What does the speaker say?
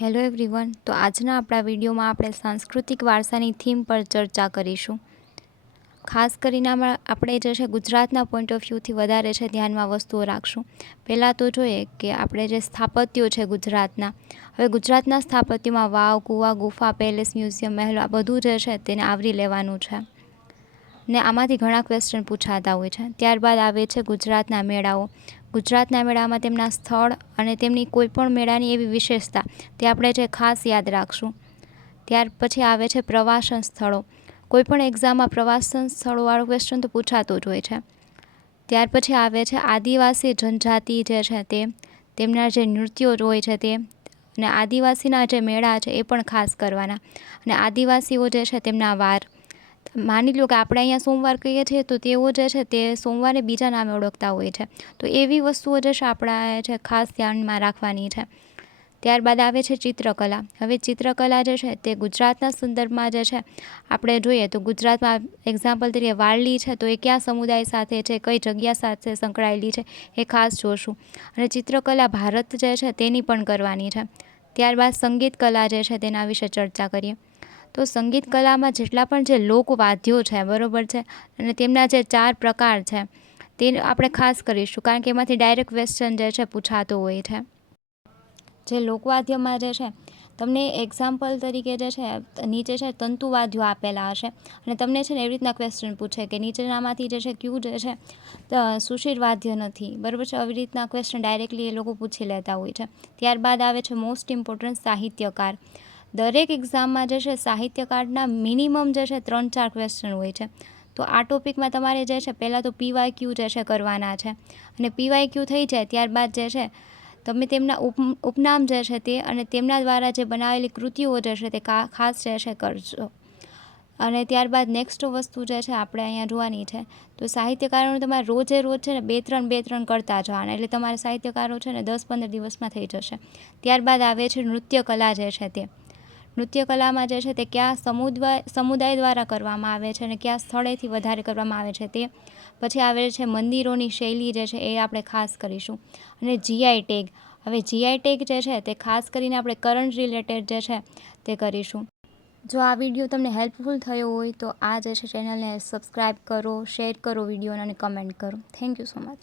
Hello everyone, તો આજના આપણા વિડીયોમાં આપણે સાંસ્કૃતિક વારસાની થીમ પર ચર્ચા કરીશું. ખાસ કરીને આપણે જે છે ગુજરાતના પોઈન્ટ ઓફ વ્યૂથી વધારે છે ધ્યાનમાં વસ્તુઓ રાખશું. પહેલાં તો જોઈએ કે આપણે જે સ્થાપત્યો છે ગુજરાતના, હવે ગુજરાતના સ્થાપત્યમાં વાવ, કૂવા, ગુફા, પેલેસ, મ્યુઝિયમ, મહેલો આ બધું જે છે તેને આવરી લેવાનું છે ને આમાંથી ઘણા ક્વેશ્ચન પૂછાતા હોય છે. ત્યારબાદ આવે છે ગુજરાતના મેળાઓ. ગુજરાતના મેળામાં તેમના સ્થળ અને તેમની કોઈપણ મેળાની એવી વિશેષતા તે આપણે જે ખાસ યાદ રાખશું. ત્યાર પછી આવે છે પ્રવાસન સ્થળો. કોઈપણ એક્ઝામમાં પ્રવાસન સ્થળોવાળો ક્વેશ્ચન તો પૂછાતો જ હોય છે. ત્યાર પછી આવે છે આદિવાસી જનજાતિ જે છે તેમના જે નૃત્યો હોય છે તે, અને આદિવાસીના જે મેળા છે એ પણ ખાસ કરવાના, અને આદિવાસીઓ જે છે તેમના વાર. માની લો કે આપણે અહીંયા સોમવાર કહીએ છીએ તો તેઓ જે છે તે સોમવારે બીજા નામે ઓળખતા હોય છે. તો એવી વસ્તુઓ જે છે આપણા છે ખાસ ધ્યાનમાં રાખવાની છે. ત્યારબાદ આવે છે ચિત્રકલા. હવે ચિત્રકલા જે છે તે ગુજરાતના સંદર્ભમાં જે છે આપણે જોઈએ તો ગુજરાતમાં એક્ઝામ્પલ તરીકે વારલી છે તો એ કયા સમુદાય સાથે છે, કઈ જગ્યા સાથે સંકળાયેલી છે એ ખાસ જોશું. અને ચિત્રકલા ભારત જે છે તેની પણ કરવાની છે. ત્યારબાદ સંગીત કલા જે છે તેના વિશે ચર્ચા કરીએ. તો સંગીત કલામાં જેટલા પણ જે લોકવાદ્યો છે, બરાબર છે, અને તેમના જે 4 પ્રકાર છે તે આપણે ખાસ કરીશું, કારણ કે એમાંથી ડાયરેક્ટ ક્વેશ્ચન જે છે પૂછાતો હોય છે. જે લોકવાદ્યમાં જે છે તમને એક્ઝામ્પલ તરીકે જે છે નીચે છે તંતુવાદ્યો આપેલા હશે, અને તમને છે ને એવી રીતના ક્વેશ્ચન પૂછે કે નીચેનામાંથી જે છે ક્યુ જે છે સુશીર વાદ્ય નથી, બરાબર છે. આવી રીતના ક્વેશ્ચન ડાયરેક્ટલી એ લોકો પૂછી લેતા હોય છે. ત્યારબાદ આવે છે મોસ્ટ ઇમ્પોર્ટન્ટ સાહિત્યકાર. દરેક એક્ઝામમાં જે છે સાહિત્યકારના મિનિમમ જે છે 3-4 ક્વેશ્ચન હોય છે. તો આ ટોપિકમાં તમારે જે છે પહેલાં તો PYQ જે છે કરવાના છે, અને PYQ થઈ જાય ત્યારબાદ જે છે તમે તેમના ઉપનામ જે છે તે અને તેમના દ્વારા જે બનાવેલી કૃતિઓ જે છે તે ખાસ જે છે કરજો. અને ત્યારબાદ નેક્સ્ટ વસ્તુ જે છે આપણે અહીંયા જોવાની છે, તો સાહિત્યકારોને તમારે રોજે રોજ છે ને 2-3 કરતા જવાના, એટલે તમારે સાહિત્યકારો છે ને 10-15 દિવસમાં થઈ જશે. ત્યારબાદ આવે છે નૃત્ય કલા જે છે તે. નૃત્ય કલામાં જે છે તે કયા સમુદાય દ્વારા કરવામાં આવે છે અને કયા સ્થળેથી વધારે કરવામાં આવે છે તે. પછી આવે છે મંદિરોની શૈલી જે છે એ આપણે ખાસ કરીશું. અને GI ટેગ. હવે GI ટેગ જે છે તે ખાસ કરીને આપણે કરંટ રિલેટેડ જે છે તે કરીશું. જો આ વિડીયો તમને હેલ્પફુલ થયો હોય તો આ જે છે ચેનલને સબસ્ક્રાઈબ કરો, શેર કરો વિડીયોને અને કમેન્ટ કરો. Thank you so much.